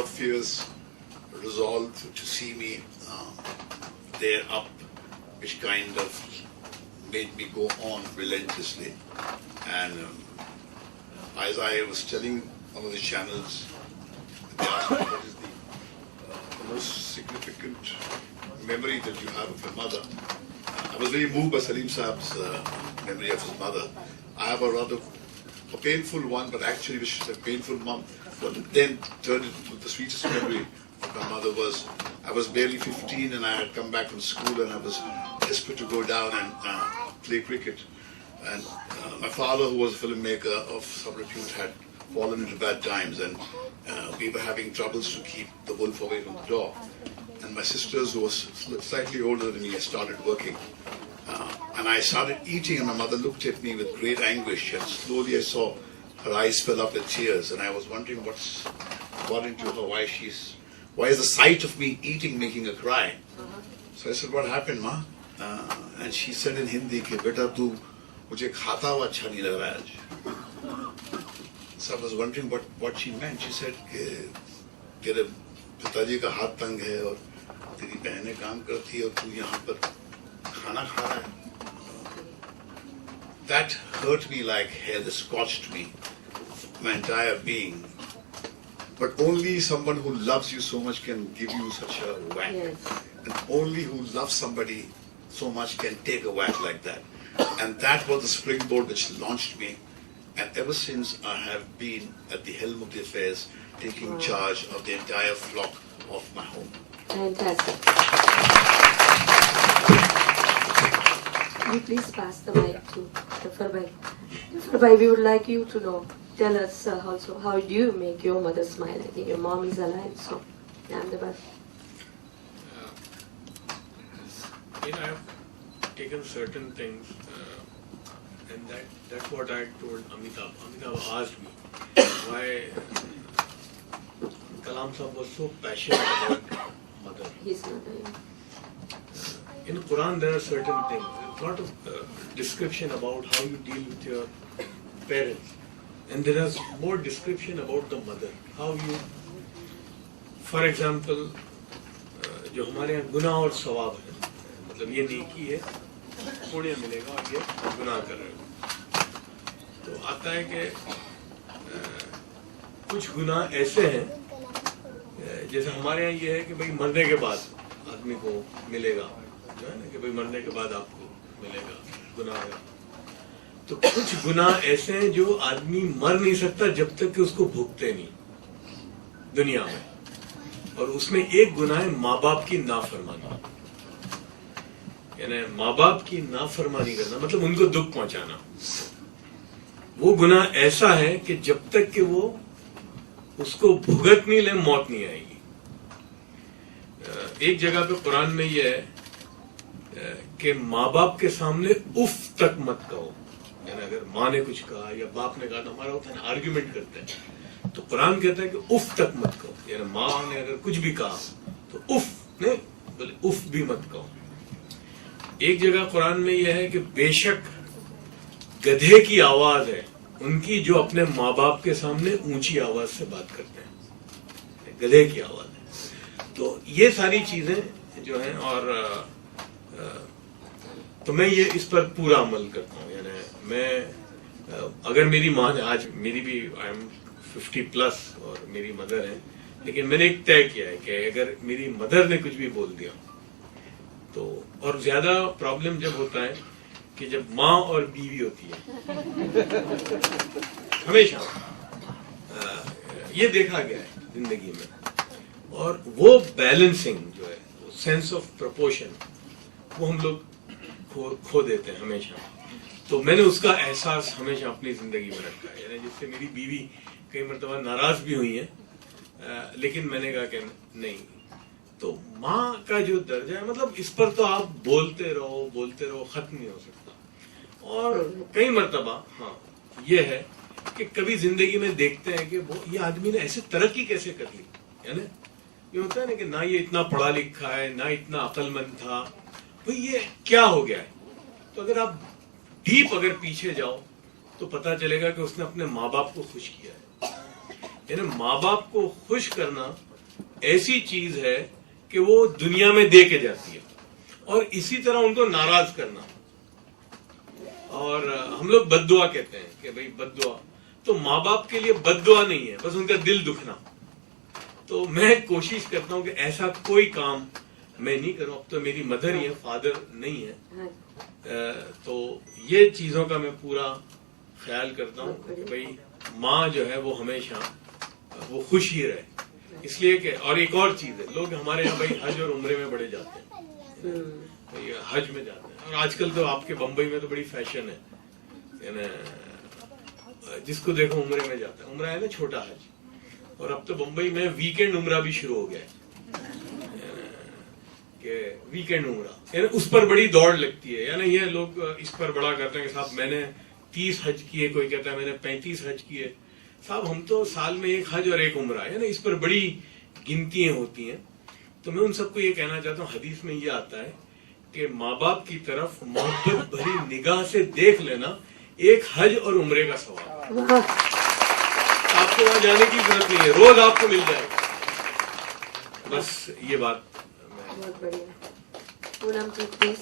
of fierce resolve to see me there up, which kind of made me go on relentlessly. And as I was telling one of the channels, they asked me what is the most significant memory that you have of your mother. I was very moved by Salim Saab's memory of his mother. I have a painful one, but actually which is a painful mom, but then turned into the sweetest memory of my mother was, I was barely 15 and I had come back from school and I was desperate to go down and play cricket. And my father, who was a filmmaker of some repute, had fallen into bad times, and we were having troubles to keep the wolf away from the door. And my sisters, who was slightly older than me, started working. And I started eating, and my mother looked at me with great anguish, and slowly I saw her eyes fill up with tears, and I was wondering what's got into her, why is the sight of me eating making her cry? So I said, what happened, Ma? And she said in Hindi, कि बेटा तू मुझे खाता हुआ अच्छा नहीं लग रहा है आज. So I was wondering what she meant. She said कि तेरे पिताजी का हाथ तंग है और तेरी बहनें काम करती है और तू यहाँ पर खाना खा रहा है. That hurt me like hell, scorched me, my entire being. But only someone who loves you so much can give you such a whack. Yes. And only who loves somebody so much can take a whack like that. And that was the springboard which launched me. And ever since I have been at the helm of the affairs, taking charge of the entire flock of my home. Fantastic. Can you please pass the mic to Jafar Bhai? Jafar Bhai, we would like you to know. Tell us also, how do you make your mother smile? I think your mom is alive, so Ahmedabad. I've taken certain things, and that's what I told Amitabh. Amitabh asked me why Kalam Sahab was so passionate about mother. His mother. In the Quran, there are certain things. There's a lot of description about how you deal with your parents. And there is more description about the mother. How you, for example, जो हमारे यहाँ गुनाह और सवाब है, मतलब ये नेकी है, पुण्य मिलेगा और ये गुनाह कर रहे हो. तो आता है कि कुछ गुनाह ऐसे हैं, जैसे हमारे यहाँ ये है कि भाई मरने के बाद आदमी को मिलेगा, जो है ना कि भाई मरने के बाद आपको मिलेगा गुनाह है. तो कुछ गुनाह ऐसे हैं जो आदमी मर नहीं सकता जब तक कि उसको भुगते नहीं दुनिया में. और उसमें एक गुनाह है माँ बाप की नाफरमानी. यानी माँ बाप की नाफरमानी करना मतलब उनको दुख पहुंचाना. वो गुनाह ऐसा है कि जब तक कि वो उसको भुगत नहीं ले, मौत नहीं आएगी. एक जगह पे कुरान में ये है कि माँ बाप के सामने उफ तक मत कहो. यानी अगर माँ ने कुछ कहा या बाप ने कहा, तो हमारा होता है ना आर्ग्यूमेंट करते हैं, तो कुरान कहता है कि उफ तक मत कहो. यानी माँ ने अगर कुछ भी कहा तो उफ नहीं बोले, उफ भी मत कहो. एक जगह कुरान में यह है कि बेशक गधे की आवाज है उनकी जो अपने माँ बाप के सामने ऊंची आवाज से बात करते हैं. गधे की आवाज है. तो ये सारी चीजें जो हैं, और तो मैं ये इस पर पूरा अमल करता हूँ. मैं अगर मेरी माँ ने, आज मेरी भी आई एम 50+ और मेरी मदर है, लेकिन मैंने एक तय किया है कि अगर मेरी मदर ने कुछ भी बोल दिया तो, और ज्यादा प्रॉब्लम जब होता है कि जब माँ और बीवी होती है, हमेशा ये देखा गया है जिंदगी में. और वो बैलेंसिंग जो है, सेंस ऑफ प्रपोर्शन, वो हम लोग खो देते हैं हमेशा. तो मैंने उसका एहसास हमेशा अपनी जिंदगी में रखा है. यानी जिससे मेरी बीवी कई मरतबा नाराज भी हुई है, लेकिन मैंने कहा कि नहीं. तो माँ का जो दर्जा है, मतलब इस पर तो आप बोलते रहो, खत्म नहीं हो सकता. और कई मरतबा हाँ ये है कि कभी जिंदगी में देखते हैं कि वो ये आदमी ने ऐसे तरक्की कैसे कर ली. यानी ये होता है ना कि ना ये इतना पढ़ा लिखा है, ना इतना अक्लमंद था, भाई ये क्या हो गया है. तो अगर आप डीप अगर पीछे जाओ तो पता चलेगा कि उसने अपने माँ बाप को खुश किया है. यानी माँ बाप को खुश करना ऐसी चीज है कि वो दुनिया में दे के जाती है, और इसी तरह उनको नाराज करना। और हम लोग बद्दुआ कहते हैं कि भाई बद्दुआ, तो माँ बाप के लिए बद्दुआ नहीं है, बस उनका दिल दुखना। तो मैं कोशिश करता हूँ कि ऐसा कोई काम मैं नहीं करूँ। अब तो मेरी मदर ही है, फादर नहीं है। तो ये चीजों का मैं पूरा ख्याल करता हूँ कि भाई माँ जो है वो हमेशा वो खुश ही रहे। इसलिए कि और एक और चीज है, लोग हमारे यहाँ भाई हज और उम्रे में बड़े जाते हैं, भाई हज में जाते हैं। और आजकल तो आपके बम्बई में तो बड़ी फैशन है, यानी जिसको देखो उम्रे में जाता है। उम्रा है ना छोटा हज, और अब तो बम्बई में वीकेंड उम्रा भी शुरू हो गया है कि वीकेंड उम्रा, यानी उस पर बड़ी दौड़ लगती है। यानी ये लोग इस पर बड़ा करते हैं कि साहब मैंने 30 हज किए, कोई कहता है मैंने 35 हज किए। साहब हम तो साल में एक हज और एक उम्रा है ना, इस पर बड़ी गिनतियां होती हैं। तो मैं उन सबको ये कहना चाहता हूँ, हदीस में ये आता है कि माँ बाप की तरफ मोहब्बत भरी निगाह से देख लेना एक हज और उम्रे का सवाल। आपको वहां जाने की जरूरत नहीं है, रोज आपको मिल जाएगा। बस ये बात। बहुत बढ़िया। पूनम जी please.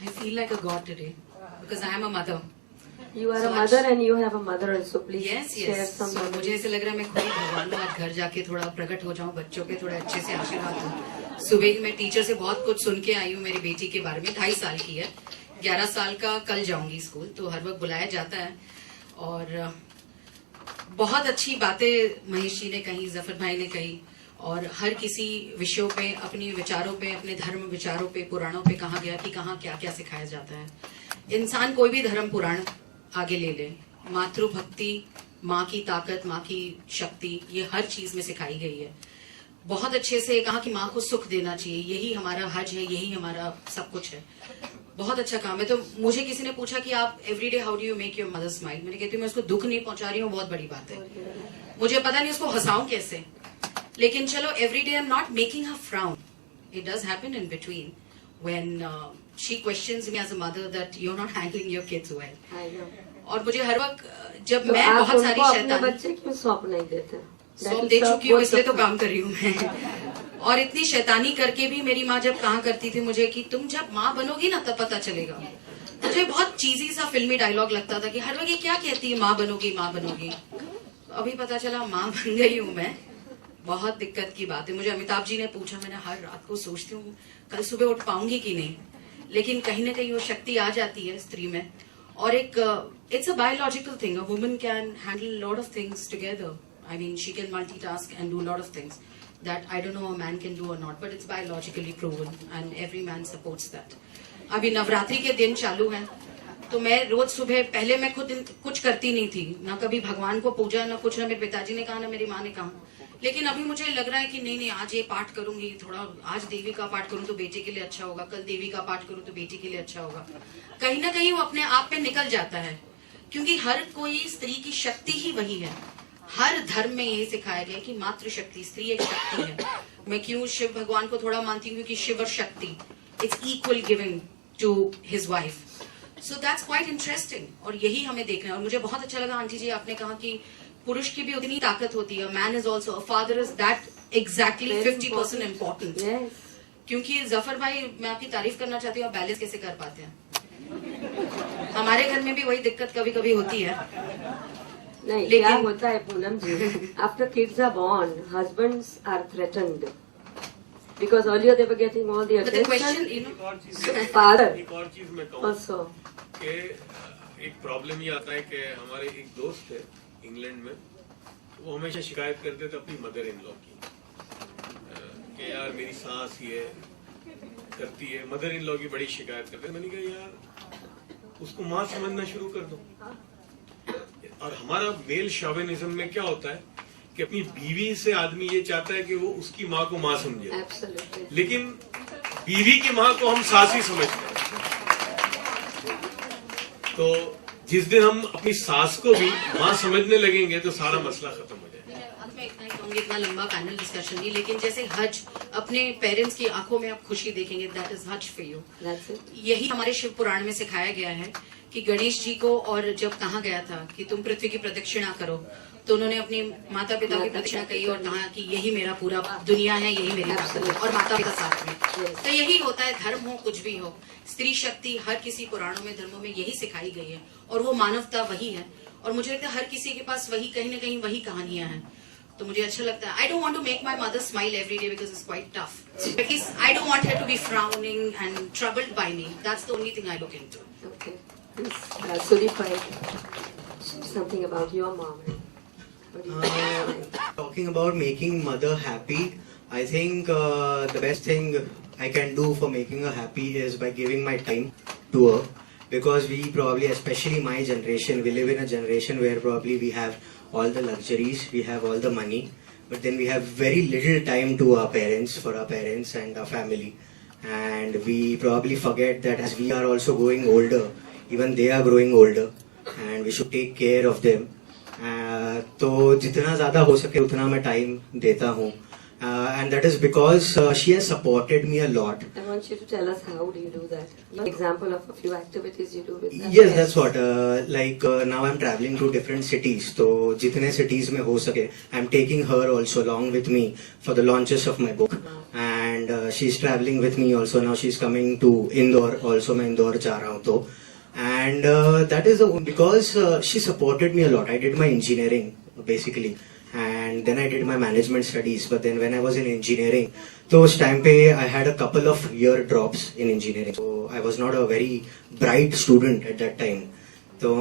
I feel like a god today because I am a mother. You are So a mother and you have a mother also. Please Yes, share yes. some So memories. मुझे ऐसे लग रहा है मैं खुद ही भगवान को आज घर जाके थोड़ा प्रकट हो जाऊं, बच्चों के थोड़े अच्छे से आशीर्वाद दूं। सुबह ही मैं टीचर से बहुत कुछ सुन के आई हूँ मेरी बेटी के बारे में। 2.5 साल की है, 11 साल का कल जाऊंगी स्कूल, तो हर वक्त बुलाया जाता है। और बहुत अच्छी बातें महेश जी ने कही, जफर भाई ने कही, और हर किसी विषयों पे, अपनी विचारों पे, अपने धर्म विचारों पे, पुराणों पे कहा गया कि कहाँ क्या क्या सिखाया जाता है। इंसान कोई भी धर्म पुराण आगे ले ले, मातृभक्ति, माँ की ताकत, माँ की शक्ति, ये हर चीज में सिखाई गई है। बहुत अच्छे से कहा कि माँ को सुख देना चाहिए, यही हमारा हज है, यही हमारा सब कुछ है। बहुत अच्छा काम है। तो मुझे किसी ने पूछा कि आप everyday how do you make your mother smile, मैंने कहती हूँ मैं उसको दुख नहीं पहुंचा रही हूँ, बहुत बड़ी बात है। मुझे पता नहीं उसको हंसाऊं कैसे, लेकिन चलो everyday I am not making her frown. It does happen in between when she questions me as a mother that you are not handling your kids well. I know. और मुझे हर वक्त जब तो मैं आप बहुत सारी उनको अपने शैतानी बच्चे क्यों सौंप नहीं देते? सौंप दे चुकी हूँ, इसलिए तो काम कर रही हूँ मैं। और इतनी शैतानी करके भी मेरी माँ जब कहा करती थी मुझे कि तुम जब माँ बनोगी ना तब पता चलेगा। मुझे बहुत चीजी सा फिल्मी डायलॉग लगता था कि हर वक्त ये क्या कहती है, माँ बनोगी माँ बनोगी। अभी पता चला माँ बन गई हूँ मैं। बहुत दिक्कत की बात है। मुझे अमिताभ जी ने पूछा, मैंने हर रात को सोचती हूँ कल सुबह उठ पाऊंगी कि नहीं, लेकिन कहीं ना कहीं वो शक्ति आ जाती है स्त्री में। और एक it's a biological thing, a woman can handle lot of things together. I mean, she can multitask and do a lot of things that I don't know a man can do or not, but it's biologically proven and every man supports that. अभी नवरात्रि के दिन चालू हैं, तो मैं रोज सुबह, पहले मैं खुद कुछ करती नहीं थी, ना कभी भगवान को पूजा, ना कुछ, ना मेरे पिताजी ने कहा, ना मेरी माँ ने कहा। लेकिन अभी मुझे लग रहा है कि नहीं नहीं, आज ये पाठ करूंगी, थोड़ा आज देवी का पाठ करूँ तो बेटे के लिए अच्छा होगा, कल देवी का पाठ करूँ तो बेटी के लिए अच्छा होगा। कहीं ना कहीं वो अपने आप में निकल जाता है, क्योंकि हर कोई स्त्री की शक्ति ही वही है। हर धर्म में यही सिखाया गया कि मातृशक्ति, स्त्री एक शक्ति है। मैं क्यों शिव भगवान को थोड़ा मानती हूँ, क्योंकि शिव और Shakti it's equal giving to his wife. So that's quite interesting, और यही हमें देखना है। और मुझे बहुत अच्छा लगा आंटी जी आपने कहा कि पुरुष की भी उतनी ताकत होती है, man is also a father, is that exactly 50% important. क्योंकि जफर भाई, मैं आपकी तारीफ करना चाहती हूँ, आप बैलेंस कैसे कर पाते हैं। हमारे घर में भी वही दिक्कत कभी कभी होती है। नहीं, लेकिन क्या होता है Poonam ji, after kids are born, husbands are threatened because earlier they were getting all the But the question, attention. you know, एक और चीज Father एक और चीज मैं कहूँ also. कि एक प्रॉब्लम ये आता है कि हमारे एक दोस्त थे इंग्लैंड में, वो हमेशा शिकायत करते थे अपनी मदर इन लॉ की कि यार मेरी सास ये करती है। मदर इन लॉ की बड़ी शिकायत करते। मैंने कहा यार उसको माँ समझना शुरू कर दो। और हमारा मेल शॉविनिज्म में क्या होता है कि अपनी बीवी से आदमी ये चाहता है कि वो उसकी माँ को माँ समझे, absolutely. लेकिन बीवी की माँ को हम सास ही समझते हैं। तो जिस दिन हम अपनी सास को भी माँ समझने लगेंगे तो सारा मसला खत्म हो जाएगा। मैं इतना ही कहूंगी, इतना लंबा पैनल डिस्कशन नहीं, लेकिन जैसे हज, अपने पेरेंट्स की आंखों में आप खुशी देखेंगे, दैट इज हज फॉर यू। That's it. यही हमारे शिव पुराण में सिखाया गया है कि गणेश जी को, और जब कहा गया था कि तुम पृथ्वी की प्रदक्षिणा करो, तो उन्होंने अपने माता पिता की प्रतिष्ठा कही और कहा कि यही मेरा पूरा दुनिया है, यही मेरी ताकत है, और माता पिता साथ में। तो यही होता है, धर्म हो कुछ भी हो, स्त्री शक्ति हर किसी पुराणों में, धर्मों में यही सिखाई गई है, और वो मानवता वही है। और मुझे लगता है हर किसी के पास वही, कहीं ना कहीं वही कहानियां हैं। तो मुझे अच्छा लगता है। I don't want to make my mother smile every day because it's quite tough, because I don't want her to be frowning and troubled by me. That's the only thing I look into. Okay. Please, Sudeep, something about your mom. What do you think? Talking about making mother happy, I think the best thing I can do for making her happy is by giving my time to her. Because we probably, especially my generation, we live in a generation where probably we have all the luxuries, we have all the money, but then we have very little time to our parents, for our parents and our family. And we probably forget that as we are also growing older, even they are growing older, and we should take care of them. तो जितना ज़्यादा हो सके उतना मैं time देता हूँ, and that is because she has supported me a lot. I want you to tell us how do you do that. An example of a few activities you do with them. Yes, that's what. Now I'm traveling to different cities. तो जितने cities में हो सके, I'm taking her also along with me for the launches of my book. And she's traveling with me also. Now she's coming to Indore also. मैं इंदौर जा रहा हूँ तो. And that is because she supported me a lot. I did my engineering basically. And then I did my management studies. But then when I was in engineering, तो उस time पे I had a couple of year drops in engineering. So I was not a very bright student at that time. तो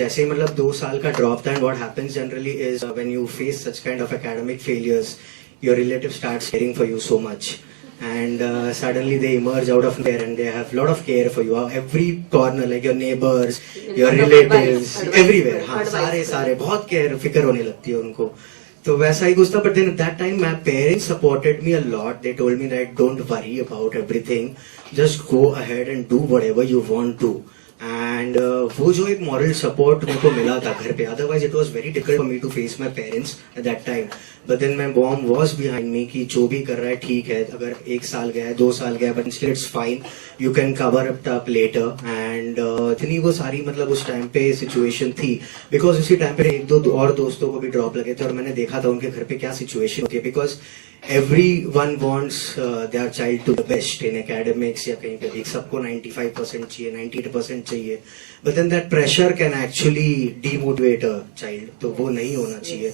जैसे ही मतलब 2 साल का drop था, and what happens generally is when you face such kind of academic failures, your relatives start caring for you so much. And suddenly they emerge out of there and they have a lot of care for you. Every corner, like your neighbors, your relatives, everywhere. हाँ, सारे बहुत care, फिक्र होने लगती है उनको. तो वैसा ही कुछ था. But then at that time my parents supported me a lot. They told me that don't worry about everything, just go ahead and do whatever you want to. And वो जो एक moral support मेरे को मिला था घर पे, otherwise it was very difficult for me to face my parents at that time. But then my mom was behind me कि जो भी कर रहा है ठीक है, अगर 1 साल गया है 2 साल गया है, but still it's fine, you can cover it up later. And इतनी वो सारी मतलब उस टाइम पे सिचुएशन थी, बिकॉज उसी टाइम पे 1-2 और दोस्तों को भी ड्रॉप लगे थे और मैंने देखा था उनके घर पे क्या सिचुएशन होती है. Because everyone wants their child to the best in academics या कहीं पे भी, सबको 95% चाहिए, 98% चाहिए. But then that pressure can actually demotivate a child. तो वो नहीं होना चाहिए.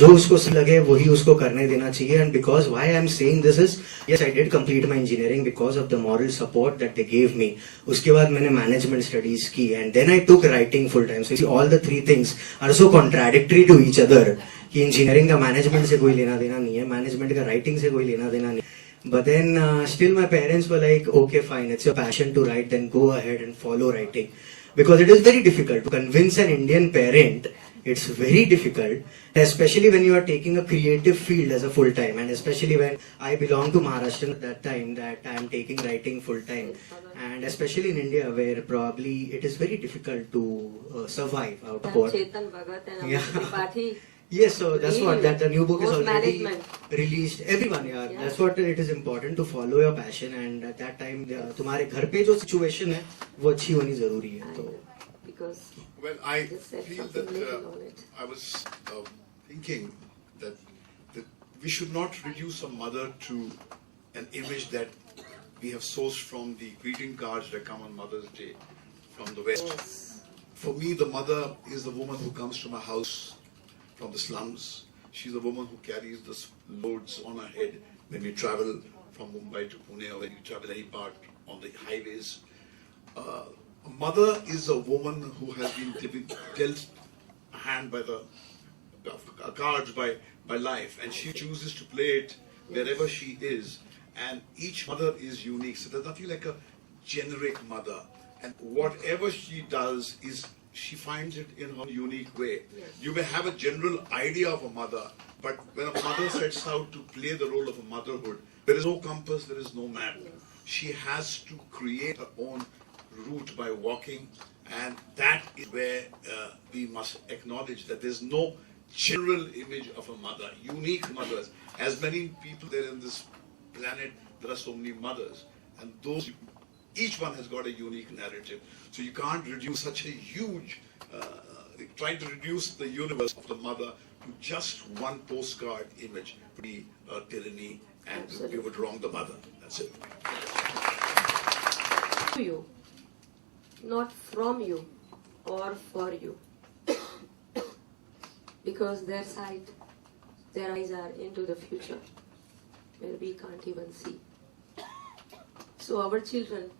जो उसको सही लगे वही उसको करने देना चाहिए. And because why I'm saying this is, yes, I did complete my engineering because of the moral support that they gave me. उसके बाद मैंने management studies की, and then I took writing full time. So you see, all the 3 things are so contradictory to each other. कि engineering का management से कोई लेना देना नहीं है, मैनेजमेंट का राइटिंग से कोई लेना देना नहीं. But then still my parents were like, okay fine, it's your passion to write, then go ahead and follow writing. Because it is very difficult to convince an Indian parent. It's very difficult, especially when you are taking a creative field as a full time, and especially when I belong to Maharashtra at that time, that I am taking writing full time, and especially in India where probably it is very difficult to survive out of work. Chetan Bhagat and Yeah. Amit Tripathi. Yes, so that's what, that the new book is Post already management. released. Everyone, yeah, Yeah. that's what it is important to follow your passion, and at that time तुम्हारे घर पे जो situation है वो अच्छी होनी जरूरी है. तो Because Well, I Just said feel something that little on it. I was thinking that we should not reduce a mother to an image that we have sourced from the greeting cards that come on Mother's Day from the West. yes, For me, the mother is the woman who comes to my house from the slums. She's the woman who carries the loads on her head when we travel from Mumbai to Pune, or when you travel any part on the highways. A mother is a woman who has been dealt a hand by the cards by life, and she chooses to play it wherever she is. And each mother is unique, so there's nothing like a generic mother. And whatever she does is she finds it in her unique way. You may have a general idea of a mother, but when a mother sets out to play the role of a motherhood, there is no compass, there is no map. She has to create her own route by walking, and that is where we must acknowledge that there's no general image of a mother. Unique mothers. As many people there in this planet, there are so many mothers, and those, each one has got a unique narrative. So you can't reduce such a huge trying to reduce the universe of the mother to just one postcard image would be a tyranny, and Absolutely. you would wrong the mother. That's it. To you, not from you or for you. Because their eyes are into the future where we can't even see. So our children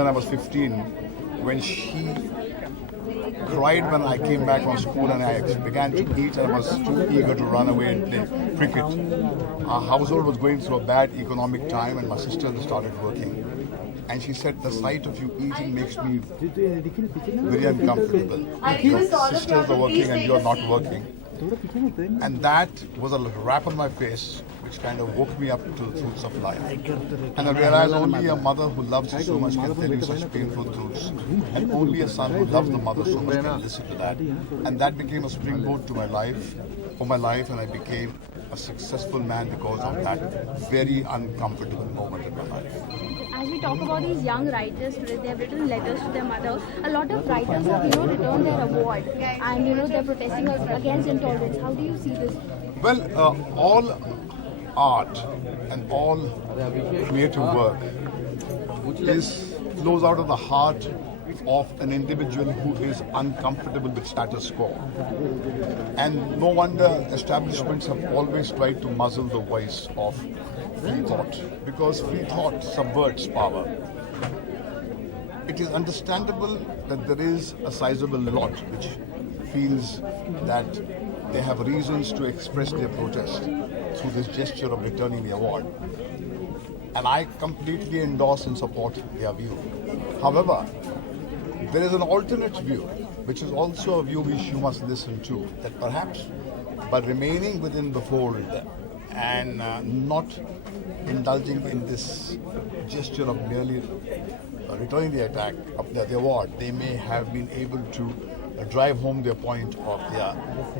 when I was 15, when she cried when I came back from school and I began to eat and I was too eager to run away and play cricket. Our household was going through a bad economic time and my sister started working. And she said, the sight of you eating makes me very uncomfortable. Your sisters are working and you're not working. And that was a rap on my face, which kind of woke me up to the truths of life. And I realized only a mother who loves you so much can tell you such painful truths. And only a son who loves the mother so much can listen to that. And that became a springboard to my life, and I became a successful man because of that very uncomfortable moment in my life. As we talk about these young writers today, they have written letters to their mother. A lot of writers have, returned their award, and they're protesting against intolerance. How do you see this? Well, art and all creative work flows out of the heart of an individual who is uncomfortable with status quo. And no wonder establishments have always tried to muzzle the voice of free thought, because free thought subverts power. It is understandable that there is a sizable lot which feels that they have reasons to express their protest through this gesture of returning the award. And I completely endorse and support their view. However, there is an alternate view, which is also a view which you must listen to, that perhaps by remaining within the fold and not indulging in this gesture of merely returning the attack of the award, they may have been able to drive home their point of their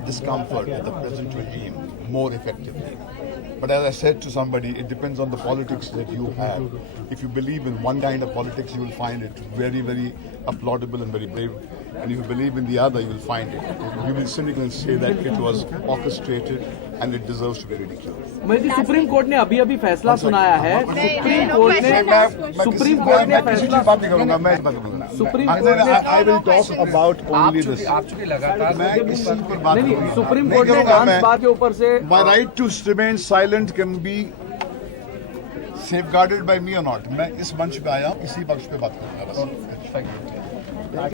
discomfort with the present regime more effectively. But as I said to somebody, it depends on the politics that you have. If you believe in one kind of politics, you will find it very, very applaudable and very brave. And if you believe in the other, you will find it. You will cynically say that it was orchestrated and it deserves to be ridiculed. Mahesh ji, Supreme Court ने अभी अभी फैसला सुनाया है। Supreme Court ने फैसला बात नहीं करूंगा, मैं बात करूंगा। सुप्रीम कोर्ट ने I will talk about only this. आप चूंकि लगातार मैं किसी पर बात नहीं, करूंगा। सुप्रीम नहीं कोर्ट ने करूंगा डांस मैं। बार के ऊपर से My right to remain silent can be safeguarded by me or not. मैं इस मंच पे आया हूँ, इसी पक्ष पे बात करूंगा बस।